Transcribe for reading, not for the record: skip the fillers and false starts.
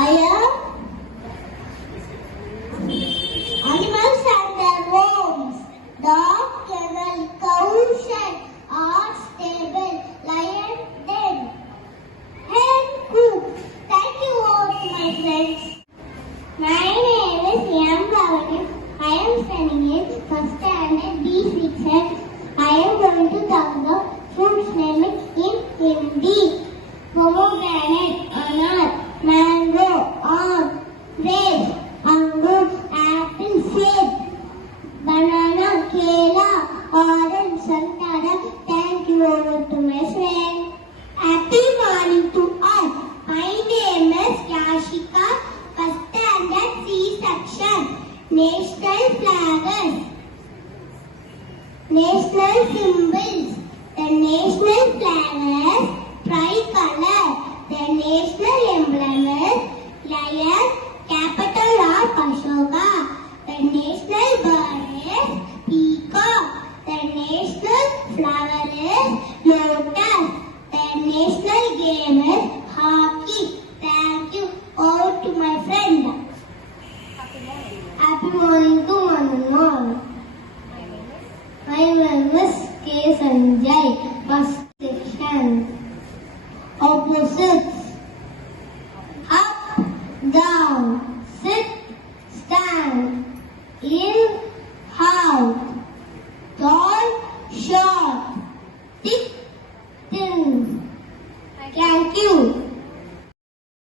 I am animals and their homes. Dog, kennel, cow, shed, ox, stable, lion, den, hen, coop. Thank you all, my friends. My name is M. Bhavani. I am studying in first standard B6. I am going to talk about fruits named in Hindi. Pomegranate, annar, mango, orange, grapes, angur, apple, seed, banana, kela, orange, santana. Thank you all to my friend. Happy morning to all. My name is Yashika. First standard C section. National flags. National symbols. The national flag is tricolor. The national emblem is lion, capital of Ashoka. The national bird is peacock. The national flower is lotus. The national game is